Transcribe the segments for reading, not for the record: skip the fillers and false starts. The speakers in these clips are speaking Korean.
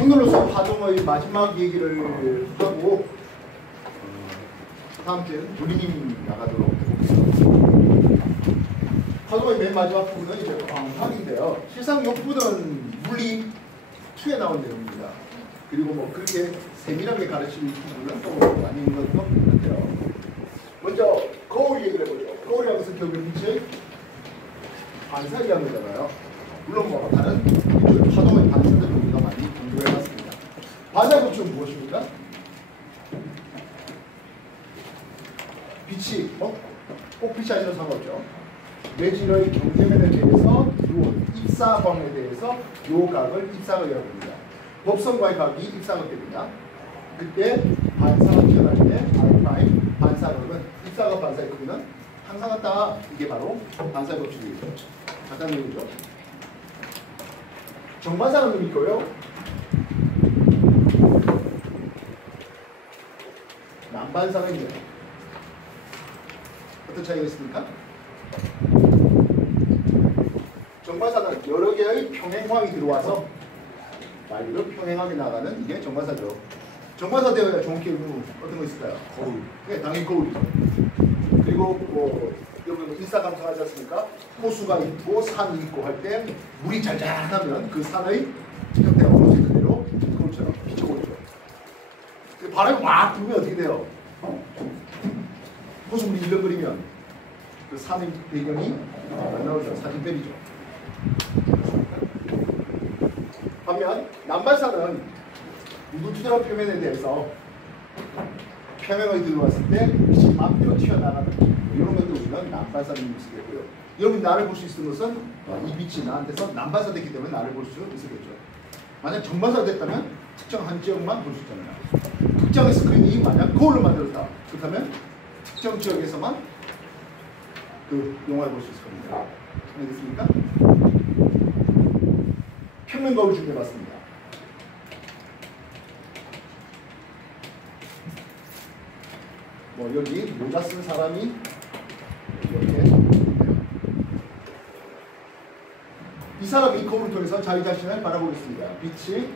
오늘로서 파동의 마지막 얘기를 하고 다음 주에는 누리님 나가도록 해보겠습니다. 파동의 맨 마지막 부분은 이제 광학인데요. 실상 이 부분은 물리 2에 나온 내용입니다. 그리고 뭐 그렇게 세밀하게 가르치는 부분은 또 아닌 것도 같아요. 먼저 거울 얘기를 해보죠. 거울이라는 것은 결국 빛의 반사 이하는 거잖아요. 물론 뭐 다른 파동의 반사들을 우리가 많이 공부해봤습니다. 반사의 법칙은 무엇입니까? 빛이 꼭 빛이 아니라 상관없죠. 내진의 경계면에 대해서 들어온 입사광에 대해서 요 각을 입사각이라고 합니다. 법선과의 각이 입사각됩니다. 그때 반사가 튀어나올 때 R' 반사각은 입사각 반사의 크기는 항상 같다. 이게 바로 반사의 법칙이죠. 간단한 얘기죠. 정반사는 놈이 있고요. 남반사는 있네요. 어떤 차이가 있습니까? 정반사는 여러 개의 평행광이 들어와서 말로 평행하게 나가는 이게 정반사죠. 정반사 되어야 정확히 어떤 거 있을까요? 거울. 네, 당연히 거울이죠. 그리고 뭐 여기 뭐 일사감성 하지 않습니까? 호수가 있고 산이 있고 할 때 물이 잘잘하면 그 산의 형태가 보여질 그대로 거울처럼 비춰보이죠. 바람이 막 불면 어떻게 돼요? 호수물이 일렁거리면 그 산의 배경이 안 나오죠. 사진배이죠. 반면 남반사는 무두절한 표면에 대해서 평행이 들어왔을 때 빛이 맘대로 튀어나가는 이런 것도 우리는 남반사를 쓰겠고요. 여러분 나를 볼 수 있는 것은 이 빛이 나한테서 남반사 됐기 때문에 나를 볼 수 있겠죠. 만약 정반사 됐다면 특정 한 지역만 볼 수 있잖아요. 특정의 스크린이 만약 거울로 만들었다. 그렇다면 특정 지역에서만 그 영화를 볼 수 있을 겁니다. 알겠습니까? 평면 거울 준비해봤습니다. 뭐 여기 모자 쓴 사람이 이렇게 이 사람이 거울을 통해서 자기 자신을 바라보고 있습니다. 빛이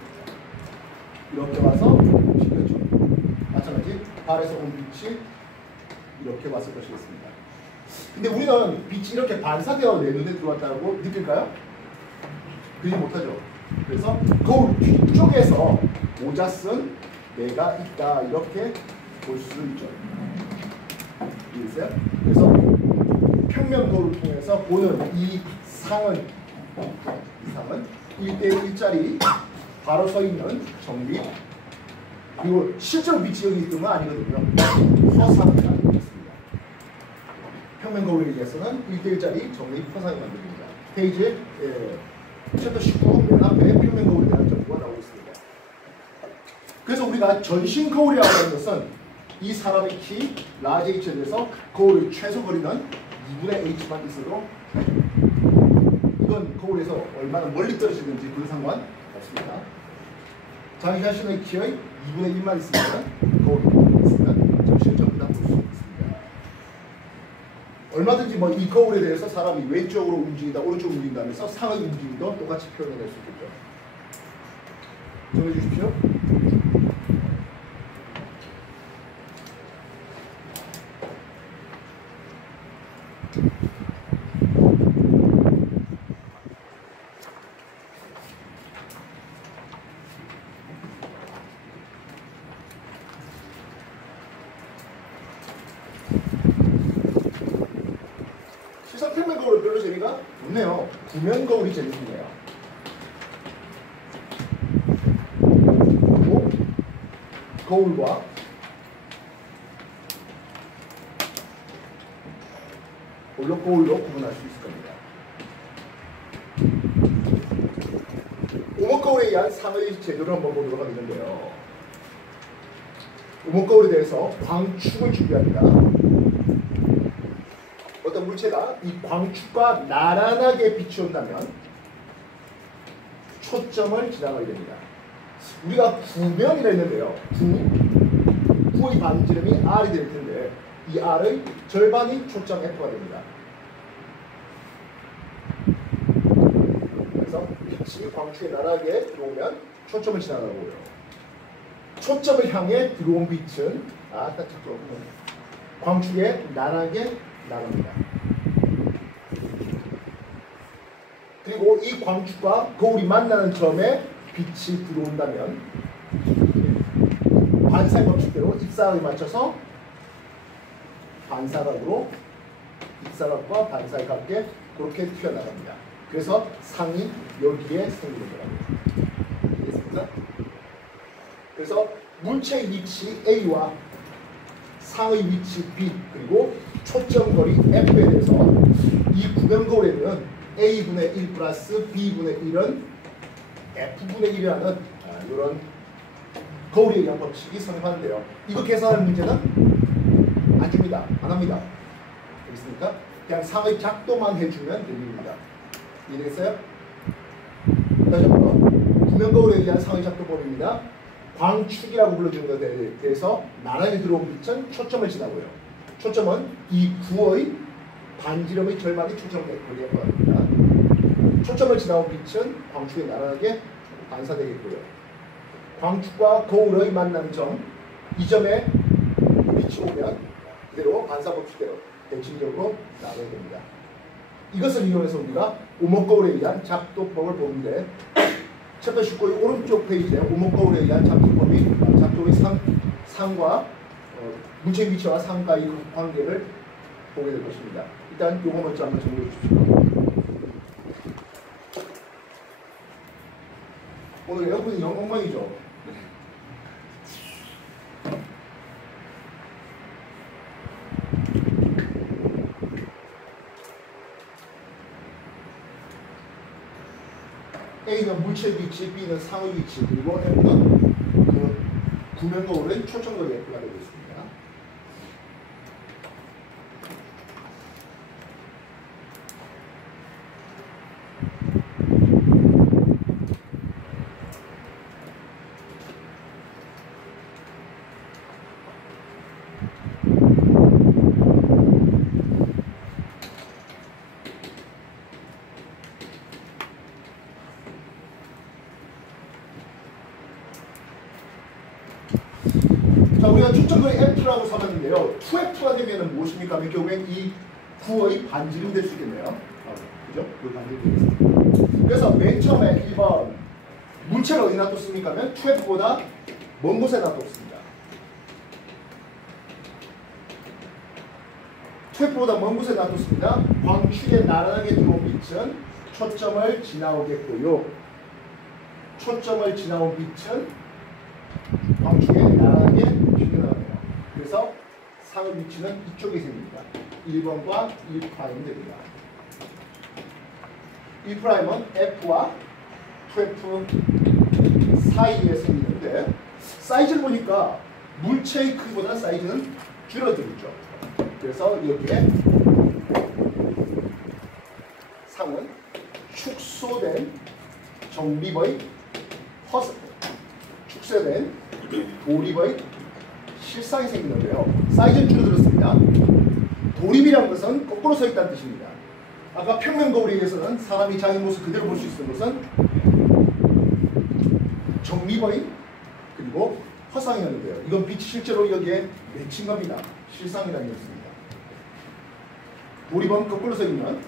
이렇게 와서 비춰죠. 마찬가지 발에서 온 빛이 이렇게 왔을 것이겠습니다. 근데 우리는 빛이 이렇게 반사되어 내 눈에 들어왔다고 느낄까요? 그러지 못하죠. 그래서 거울 뒤쪽에서 모자 쓴 내가 있다 이렇게 볼 수 있죠. 이해했어요? 그래서 평면 거울을 통해서 보는 이 상은 1대1짜리 바로 서 있는 정비 그리고 실제로 빛이 여기 있던 건 아니거든요. 허상이라고 있습니다. 평면 거울에 의해서는 1대1짜리 정비 허상이 만듭니다. 페이지에 챕터 19 맨 앞에 평면 거울에 대한 정보가 나오고 있습니다. 그래서 우리가 전신 거울이라고 하는 것은 이 사람의 키 라지 H에 대해서 거울의 최소 거리는 2분의 H만 있어도 이건 거울에서 얼마나 멀리 떨어지는지 그런 상관 없습니다. 자기 자신의 키의 2분의 1만 있으면 거울이 있으면 전신을 전부 다 볼 수 있습니다. 얼마든지 뭐 이 거울에 대해서 사람이 왼쪽으로 움직인다, 오른쪽으로 움직인다 하면서 상의 움직임도 똑같이 표현해낼 수 있겠죠. 정해 주십시오. 실상 평면 거울은 별로 재미가 없네요. 구면 거울이 재밌네요. 그리고 거울과 거울로 구분할 수 있을 겁니다. 오목거울에 의한 상의 제도를 한번 보도록 하겠는데요. 오목거울에 대해서 광축을 준비합니다. 어떤 물체가 이 광축과 나란하게 비추었다면 초점을 지나가게 됩니다. 우리가 구면이라 했는데요. 구의 반지름이 R이 될 텐데 이 R의 절반이 초점 F가 됩니다. 빛이 광축에 나란하게 들어오면 초점을 지나가고요. 초점을 향해 들어온 빛은 딱 잡고 광축에 나란하게 나갑니다. 그리고 이 광축과 거울이 만나는 점에 빛이 들어온다면 반사의 법칙대로 입사각에 맞춰서 반사각으로 입사각과 반사의 각에 그렇게 튀어나갑니다. 그래서 상이 여기에 생기는 거라고. 알겠습니까? 그래서 물체의 위치 A와 상의 위치 B 그리고 초점거리 F에 대해서 이 구변거울에는 A분의 1 플러스 B분의 1은 F분의 1이라는 이런 거울에 의한 법칙이 성립하는데요. 이거 계산하는 문제는 안 줍니다. 안 합니다. 알겠습니까? 그냥 상의 작도만 해주면 됩니다. 이해되겠어요? 다시 한번 구면거울에 의한 상의 작도법입니다. 광축이라고 불러주는 것에 대해서 나란히 들어온 빛은 초점을 지나고요. 초점은 이 구의 반지름의 절반이 초점을 예뻐합니다. 초점을 지나온 빛은 광축에 나란하게 반사되겠고요. 광축과 거울의 만나는 점, 이 점에 빛이 오면 그대로 반사법칙대로 대칭적으로 나눠야 됩니다. 이것을 이용해서 우리가 오목거울에 의한 작도법을 보는데 챕터 19의 오른쪽 페이지에 오목거울에 의한 작도법이 작도의 상과 문체의 위치와 상과의 관계를 보게 될 것입니다. 일단 요거 먼저 한번 정리해 주십시오. 오늘 에어컨이 영 엉망이죠. A는 물체 위치, B는 상의 위치, 그리고 F는 그 구면거울의 초점거리에 F가 되고 있습니다. 자, 우리가 초점거리 F라고 삼았는데요. 2F가 되면 무엇입니까? 하면 결국엔 이 구의 반지름이 될 수 있겠네요. 그죠? 그 반지름이 되겠습니다. 그래서 맨 처음에 1번 물체가 어디 놔뒀습니까? 하면 2F보다 먼 곳에 놔뒀습니다. 2F보다 먼 곳에 놔뒀습니다. 광축에 나란하게 들어온 빛은 초점을 지나오겠고요. 초점을 지나온 빛은 광축에 나란하게 튀겨나갑니다. 그래서 상의 위치는 이쪽에 생깁니다. 1번과 1'이 됩니다. 1'은 F와 2F 사이에 생기는데 사이즈를 보니까 물체의 크기보다는 사이즈는 줄어들죠. 그래서 여기에 상은 축소된 정립의 축소된 도립의 실상이 생기는데요. 사이즈는 줄어들었습니다. 도립이라는 것은 거꾸로 서 있다는 뜻입니다. 아까 평면 거울에 의해서는 사람이 자기 모습 그대로 볼 수 있는 것은 정립의 그리고 허상이었는데요. 이건 빛이 실제로 여기에 맺힌 겁니다. 실상이라는 것입니다. 도립은 거꾸로 서 있는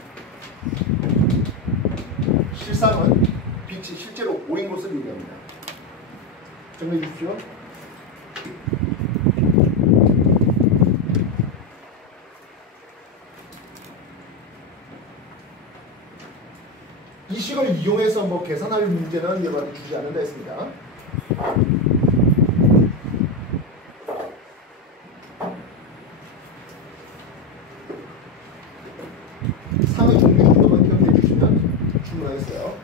실상은 빛이 실제로 보인 것을 얘기합니다. 정리해 주십시오. 이 식을 이용해서 계산할 문제는 여러분 주지 않는다 했습니다. 상의 종류 정도만 기억해 주시면 충분하겠어요.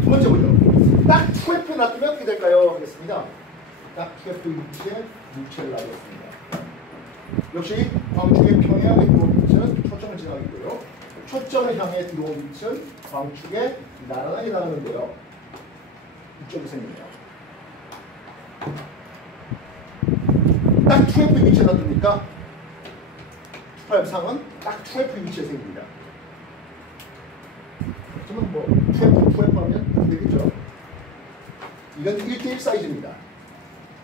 두 번째 보죠. 딱 2F 놔두면 어떻게 될까요? 하겠습니다. 딱 2F 위치에 물체를 놔뒀습니다. 역시 광축의 평행하게 들어온 빛은 초점을 지나가고요. 초점을 향해 들어온 빛은 광축에 나란하게 나가는데요. 이쪽이 생기네요. 딱 2F 위치에 놔둡니까? 2파의 상은 딱 2F 위치에 생깁니다. 그러면 뭐 2F 하면 안 되겠죠? 이건 1대1 사이즈입니다.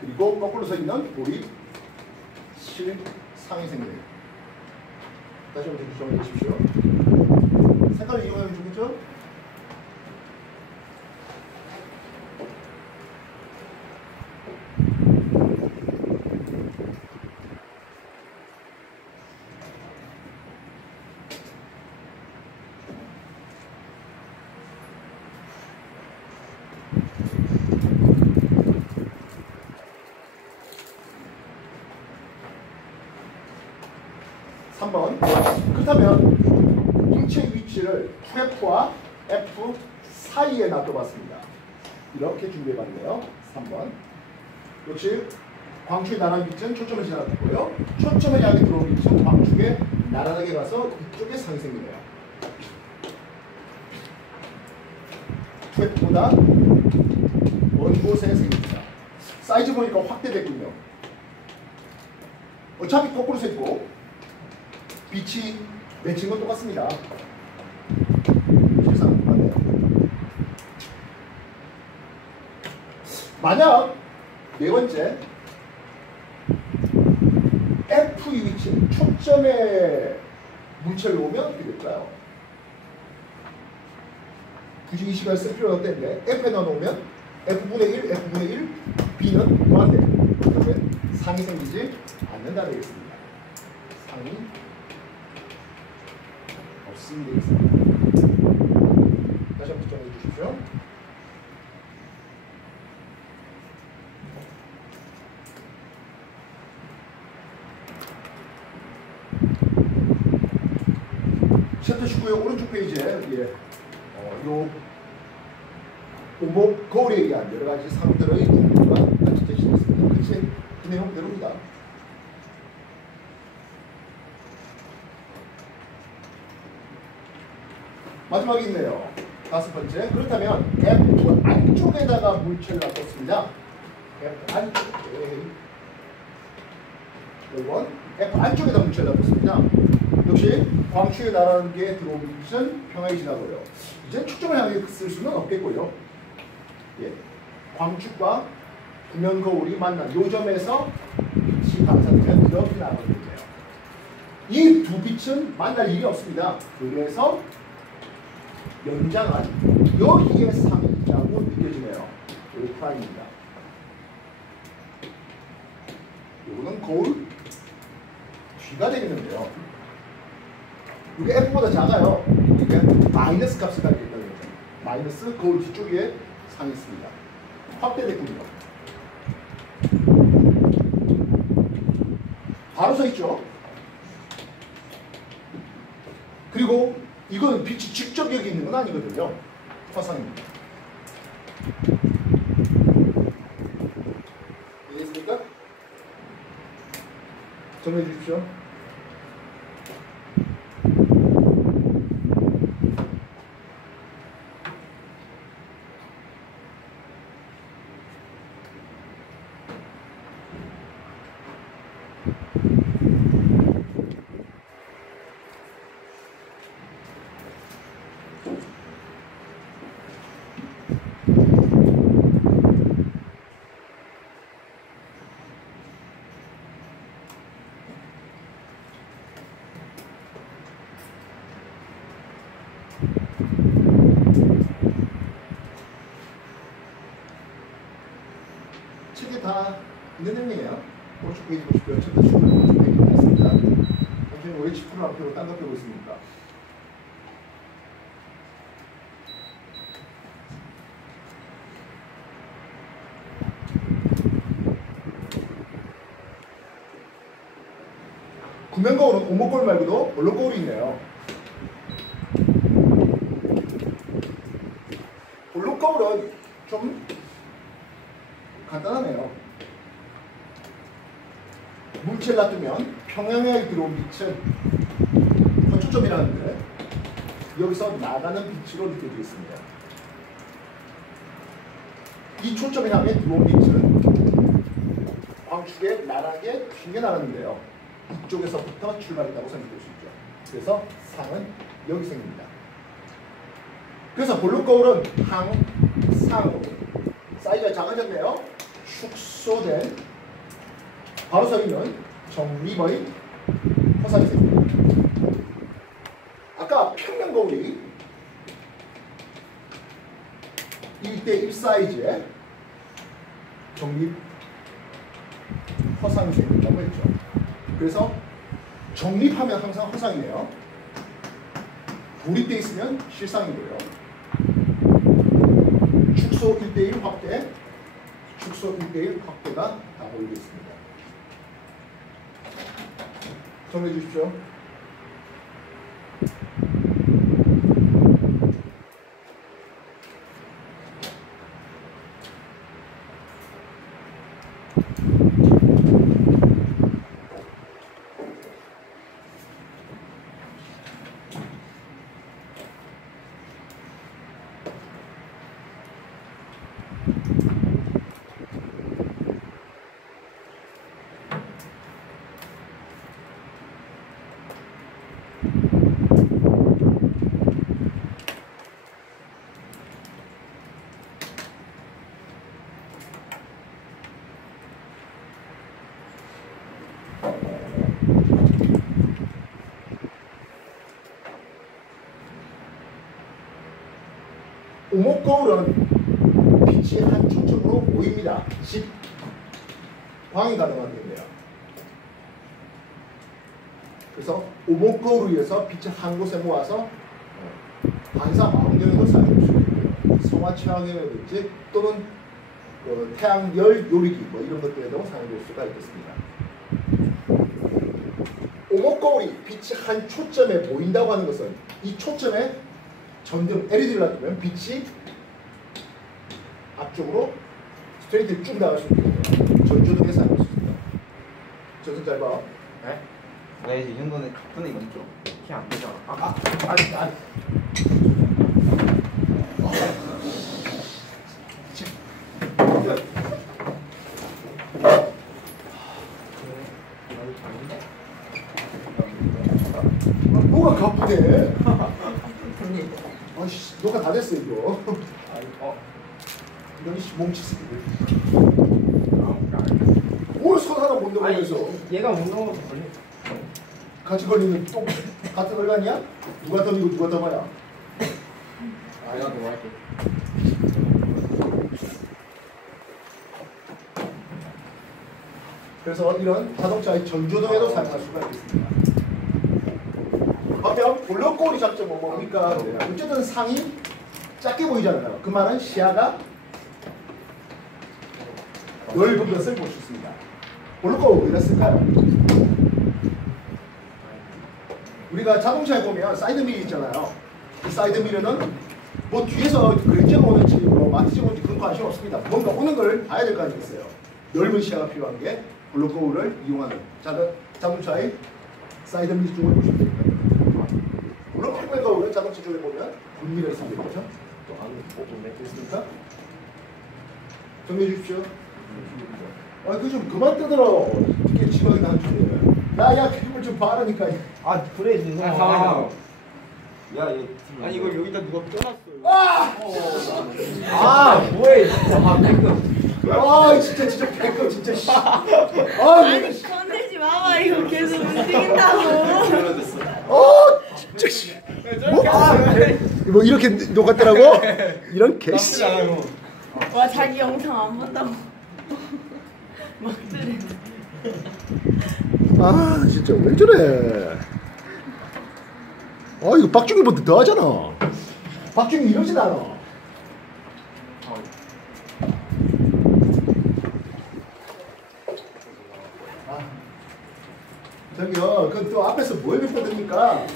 그리고 거꾸로 서 있는 볼이 실상이 생기네요. 다시 한번 정리해 주십시오. 색깔을 이용해 주겠죠? 그렇다면 물체 위치를 2F와 F 사이에 놔둬봤습니다. 이렇게 준비해봤네요. 3번. 역시 광축의 나란한 빛은 초점을 지나갔고요. 초점을 향해 들어온 빛은 광축에 나란하게 가서 이쪽에 상이 생기네요. 2F보다 먼 곳에 생깁니다. 사이즈 보니까 확대됐군요. 어차피 거꾸로 서 있고 빛이 맺힌 건 똑같습니다. 세상 맞네요. 만약 네 번째 F 위치 초점에 물체를 놓으면 어떻게 될까요? 굳이 이 시간을 쓸 필요가 없는데 F에 넣어놓으면 F분의 1, F분의 1, B는 무한대. 그러면 상이 생기지 않는다 되겠습니다. 상이 없으면 되겠습니다. 다시 한번 정해 주십시오. 챕터 19의 오른쪽 페이지에 요 오목 거울에 의한 여러 가지 상들의 공부가 같이 제시됐습니다. 그치? 그 내용 그대로입니다. 마지막에 있네요. 5번째. 그렇다면 F 안쪽에다가 물체를 놔뒀습니다. F 안쪽에. 이번 F 안쪽에다 물체를 놔뒀습니다. 역시 광축에 나라는 게 들어온 빛은 평행이 지나고요. 이제 초점을 향해 쓸 수는 없겠고요. 예. 광축과 구면 거울이 만난 요 점에서 빛이 방사되면 이렇게 나가거든요. 이 두 빛은 만날 일이 없습니다. 그래서 연장은 여기에 상이라고 느껴지네요. 여기 프라임입니다. 이거는 거울 뒤가 되겠는데요. 이게 F보다 작아요. 이게 마이너스 값을 가지고 있다는 거죠. 마이너스 거울 뒤쪽에 상이 있습니다. 확대됐군요. 바로 서 있죠. 그리고 이건 빛이 직접 여기 있는 건 아니거든요. 화상입니다. 이해했습니까? 정리해 주십시오. 책에 다 있는 내용이에요. 오른쪽 페이지 보시고요. 챕터 19 오른쪽 페이지 있습니다. 당신은 왜 10% 앞으로 딴 거 빼고 있습니까? 구면 거울은 오목 거울 말고도 볼록 거울이 있네요. 볼록 거울은 좀 간단하네요. 물체를 놔두면 평양에 들어온 빛은 거초점이라는데 여기서 나가는 빛으로 느껴지겠습니다. 이 초점에 향해 들어온 빛은 좌우축에 나란하게 튕겨나가는데요. 이쪽에서부터 출발했다고 생각될 수 있죠. 그래서 상은 여기 생깁니다. 그래서 볼록 거울은 항상으로 사이즈가 작아졌네요. 축소된 바로 서 있는 정립의 화살이 생깁니다. 아까 평면 거울이 1대1 사이즈의 정립 허상이 생긴다고 했죠. 그래서 정립하면 항상 허상이네요. 고립되어 있으면 실상이고요. 축소 1대1 확대, 축소 1대1 확대가 다 보이고 있습니다. 정리해 주십시오. 오목거울은 빛이 한 초점으로 모입니다. 즉 광이 가능하게 돼요. 그래서 오목거울을 위해서 빛을 한 곳에 모아서 반사 망원경으로 사용할 수 있고요. 성화 최양경이라든지 또는 태양열 요리기 뭐 이런 것들에도 사용될 수가 있겠습니다. 오목거울이 빛이 한 초점에 모인다고 하는 것은 이 초점에 전등 LED를 놔두면 빛이 앞쪽으로 스트레이트 쭉 나갈 수 있거든요. 전조등에 사용할 수 있습니다. 전선 잘 봐. 네? 왜 이 정도는 가뿐히 이건 좀 이렇게 안 되잖아. 아니. 뭐가 가쁘대? 아이씨, 녹화 다 됐어 이거. 이런 몽치 새끼들. 뭘 손 하나 못 넣으면서? 얘가 못 넣어서 걸려. 같이 걸리는 똥 같은 얼간이야? 누가 덤이고 누가 덤아야? 내가 더 할게. 그래서 이런 자동차의 전조등에도 사용할 수가 있습니다. 그러면 볼록거울이 장점은 뭡니까? 어쨌든 상이 작게 보이잖아요. 그 말은 시야가 넓은 것을 볼 수 있습니다. 볼록거울 왜 이랬을까요? 우리가 자동차에 보면 사이드미러 있잖아요. 이 사이드미러는 뭐 뒤에서 그림자가 오는지 뭐 마티즈가 오는지 그런 거 관심 없습니다. 뭔가 오는 걸 봐야 될 거 아니겠어요. 넓은 시야가 필요한 게 볼록거울을 이용하는 자동차의 사이드미러 쪽을 보시면 됩니다. 물론 평면 거울은 자동차 쪽에 보면 분미가 있습니다. 그렇죠? 또 안에 보면 됐습니까? 정리해 주십시오. 그 좀 그만 뜯으러 이렇게 지방이 난 줄이에요. 야 그림을 좀 봐라니까. 그래 누나. 야 이거 아니 이걸 여기다 누가 아 뭐해 진짜. 진짜 개껌 진짜 씨. 아니 건들지 마봐 이거 계속 움직인다고. 진짜 씨. 뭐 이렇게 녹았더라고? 이런 개씨. 와 자기 영상 안 본다고. 막 그래. 진짜 왜 저래? 이거 박중희보다 더 하잖아. 박중희 이러진 않아. 저기요, 그 또 앞에서 뭘 뵙거든니까?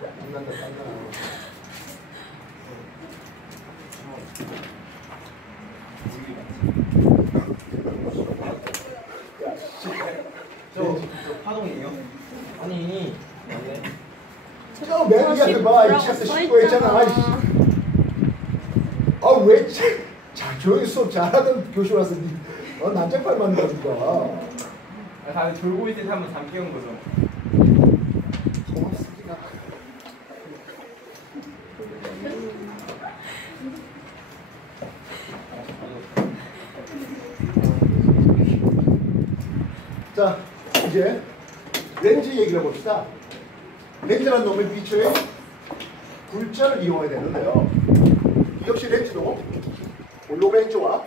땀난다. 저 파동이에요? 아니 저 매니아들 봐, 이 차에서 씻고 있잖아. 왜 자, 조용히 수업 잘하던 교실 와서 난장팔 맞는 거니까. 다들 졸고 있을 때 한번 잠 깨운 거죠. 고맙습니다. 자, 이제 렌즈 얘기를 해봅시다. 렌즈라는 놈의 빛의 굴절을 이용해야 되는데요. 역시 렌즈도 볼록 렌즈와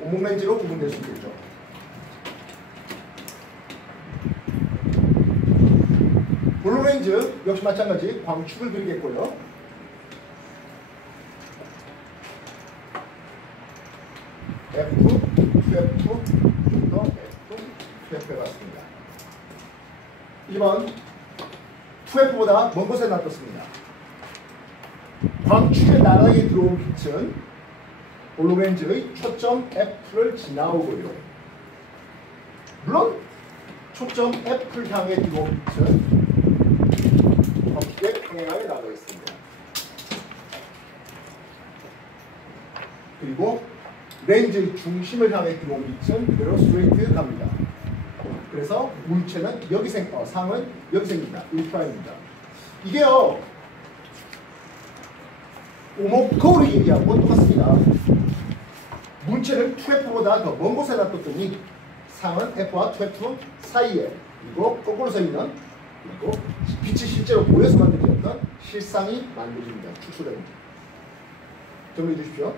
온목 렌즈로 구분될 수 있겠죠. 볼록 렌즈 역시 마찬가지 광축을 그리겠고요. F, QF, 더 F, QF에 같습니다. 2번 2F보다 먼 곳에 놔뒀습니다. 광축에 나락에 들어온 빛은 볼록 렌즈의 초점 F를 지나오고요. 물론 초점 F를 향해 들어온 빛은 광축의 평행하게 나가 있습니다. 그리고 렌즈의 중심을 향해 들어온 빛은 그대로 스트레이트 갑니다. 그래서 물체는 여기 상은 여기 생깁니다. 1'입니다. 이게요, 오목 거울의 얘기하고 똑같습니다. 물체를 2F보다 더 먼 곳에 놔뒀더니 상은 F와 2F 사이에, 그리고 거꾸로 서 있는, 그리고 빛이 실제로 보여서 만들어졌던 실상이 만들어집니다. 축소됩니다. 정리해 주십시오.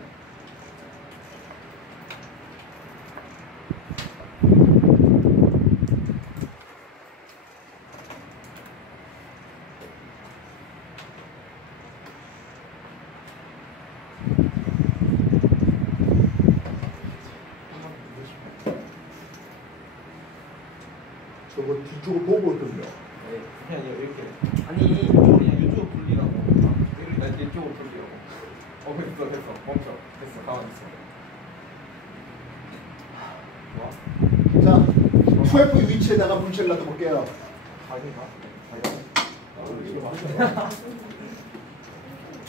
저거 뒤쪽을 보고 있거든요. 네, 그냥 이렇게. 아니, 그냥 이쪽으로 돌리라고. 일단 이쪽으로 돌리라고. 됐어. 멈춰. 됐어. 가만히 있어. 좋아. 자, 2F 위치에다가 물체를 놔둬볼게요. 자기가?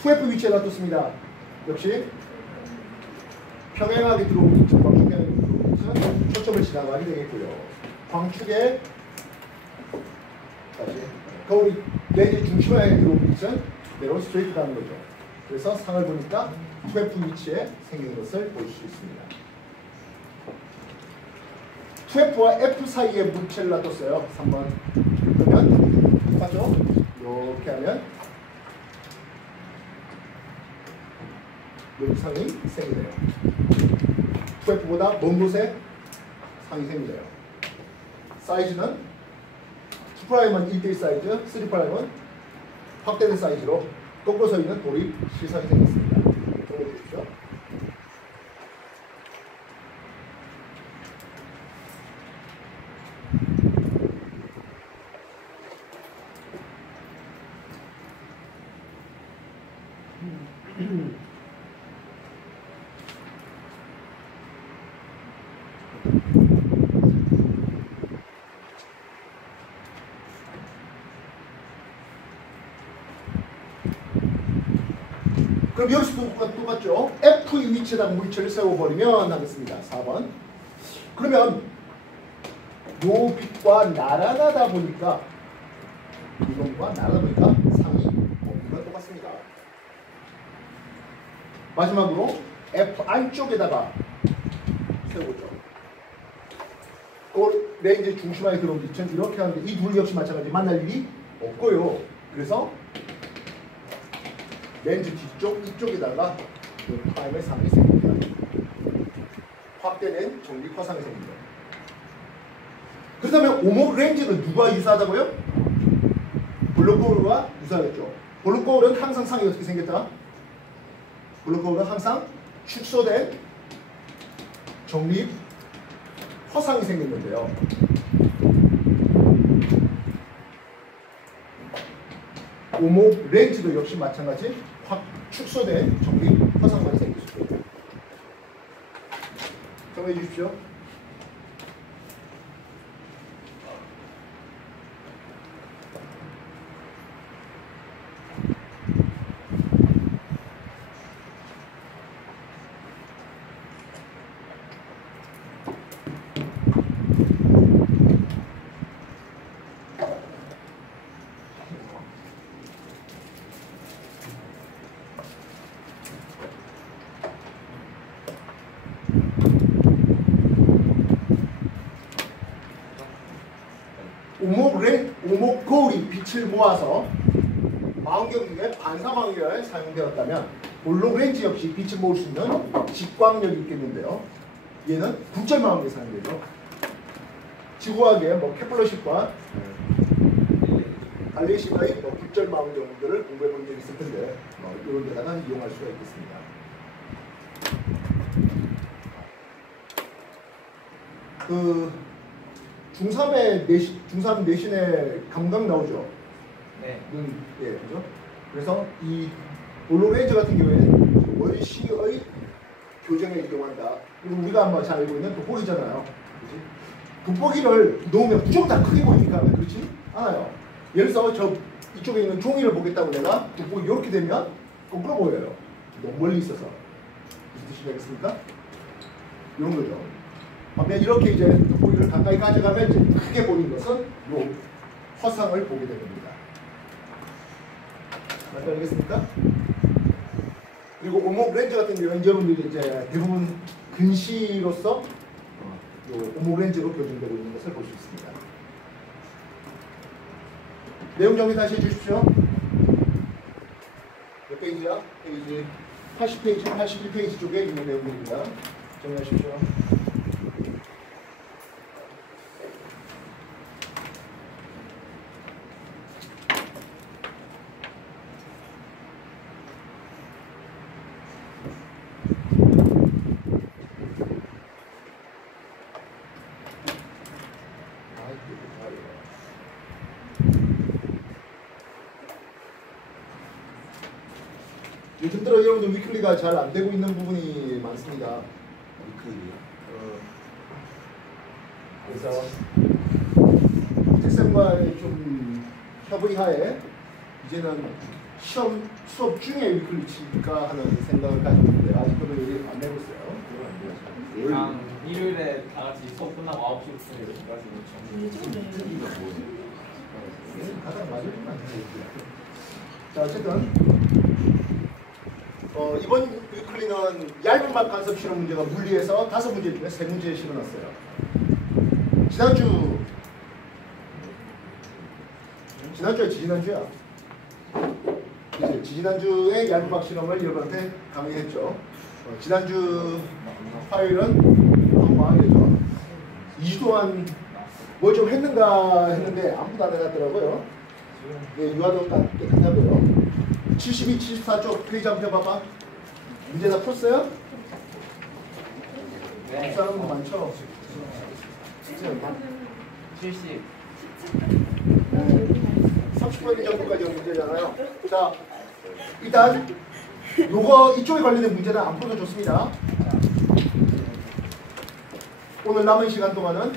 2F 위치에 놔뒀습니다. 역시 평행하게 들어오는 빛은 광축 평행하게 들어오는 빛은 초점을 지나가게 되겠고요. 광축에 다시 거울이 렌즈 중심에 향해 들어오는 빛은 그대로 스트레이트라는 거죠. 그래서 상을 보니까 2F 위치에 생기는 것을 볼 수 있습니다. 2F와 F 사이에 물체를 놔뒀어요. 3번. 그러면 맞죠? 이렇게 하면 여기 상이 생기네요. 2F보다 먼 곳에 상이 생기네요. 사이즈는 2'은 1대1 사이즈, 3'은 확대된 사이즈로 거꾸로 서 있는 돌입 실상이 생겼습니다. 정리해 주십시오. 그럼 여기서도 똑같죠? F의 위치에다가 물체를 세워버리면 하겠습니다. 4번. 그러면 요 빛과 나란하다 보니까 이것과 나란하다 보니까 상이 이건 똑같습니다. 마지막으로 F 안쪽에다가 세우죠. 렌즈 중심에 들어온 빛은 이렇게 하는데 이 둘 역시 마찬가지 만날 일이 없고요. 그래서 렌즈 뒤쪽 이쪽에다가 타임의 상이 생깁니다. 확대된 정립 화상이 생깁니다. 그렇다면 오목 렌즈는 누가 유사하다고요? 볼록 거울과 유사하겠죠. 볼록 거울은 항상 상이 어떻게 생겼다? 볼록 거울은 항상 축소된 정립 화상이 생겼는데요. 오목 렌즈도 역시 마찬가지 확 축소된 정립 화상만이 생길 수 있습니다. 정리해 주십시오. 빛을 모아서 망원경 중에 반사망원경에 사용되었다면 올로그렌즈 역시 빛을 모을 수 있는 직광력이 있겠는데요. 얘는 굴절망원경에 사용되죠. 지구과학의 케플러10과 갈레시아의 굴절망원경들을 공부해본 적이 있을 텐데 이런 데다가 이용할 수가 있겠습니다. 중3 내신에 감각 나오죠. 네. 예, 그죠? 그래서 이 올로렌즈 같은 경우에는 원시의 교정에 이용한다. 그리고 우리가 한번 잘 알고 있는 돋보기잖아요. 그렇지? 돋보기를 놓으면 무조건 다 크게 보이니까 그렇지? 않아요. 예를 들어서 저 이쪽에 있는 종이를 보겠다고 내가 돋보기 이렇게 되면 거꾸로 보여요. 너무 멀리 있어서. 무슨 뜻인지 알겠습니까? 이런 거죠. 반면 이렇게 이제 돋보기를 가까이 가져가면 이제 크게 보이는 것은 요 허상을 보게 됩니다. 맞죠? 알겠습니까? 그리고 오목 렌즈 같은 경우는 여러분들이 이제 대부분 근시로서 요 오목 렌즈로 교정되고 있는 것을 볼 수 있습니다. 내용 정리 다시 해주십시오. 몇 페이지야? 페이지 80페이지, 81페이지 쪽에 있는 내용들입니다. 정리하십시오. 요즘 들어 여러분들 위클리가 잘 안 되고 있는 부분이 많습니다. 그래서 텍쌤과의 좀 협의하에 이제는 수업 중에 위클리 칠까 하는 생각을 가지고 있는데 아직도 여기 안 내고 있어요. 그냥 일요일에 다 같이 수업 끝나고 9시부터 여기까지 가장 맞을 것만 해요. 자, 어쨌든 이번 위클리는 얇은 막 간섭 실험 문제가 물리에서 5문제 중에 3문제 실어놨어요. 지지난주야. 이제 지난주에 얇은 막 실험을 여러분한테 강의했죠. 지난주 화요일은 한번 망하겠죠. 2주 동안 뭘 좀 했는가 했는데 아무도 안 해놨더라고요. 예, 유아도 깨끗하고요. 72, 74쪽 페이지 한번 펴봐봐. 문제 다 풀었어요? 네. 사람도 많죠? 70. 30분 정도까지 문제잖아요. 자, 일단 요거 이쪽에 관련된 문제는 안 풀어도 좋습니다. 오늘 남은 시간 동안은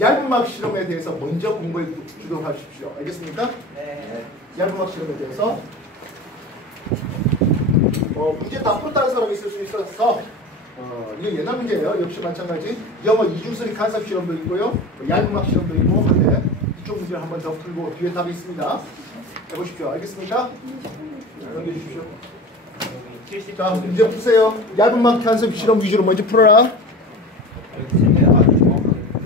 얇은 막 실험에 대해서 먼저 공부해 주도록 하십시오. 알겠습니까? 네. 얇은 막 실험에 대해서 문제 다 풀었다는 사람이 있을 수 있어서 이게 옛날 문제예요. 역시 마찬가지. 영어 이중수리 간섭 실험도 있고요. 얇은 막 실험도 있고 한데 이쪽 문제를 한 번 더 풀고 뒤에 답이 있습니다. 해보십시오. 알겠습니까? 넘겨주십시오. 70. 자, 문제 푸세요. 얇은 막 간섭 실험 위주로 먼저 풀어라. 여기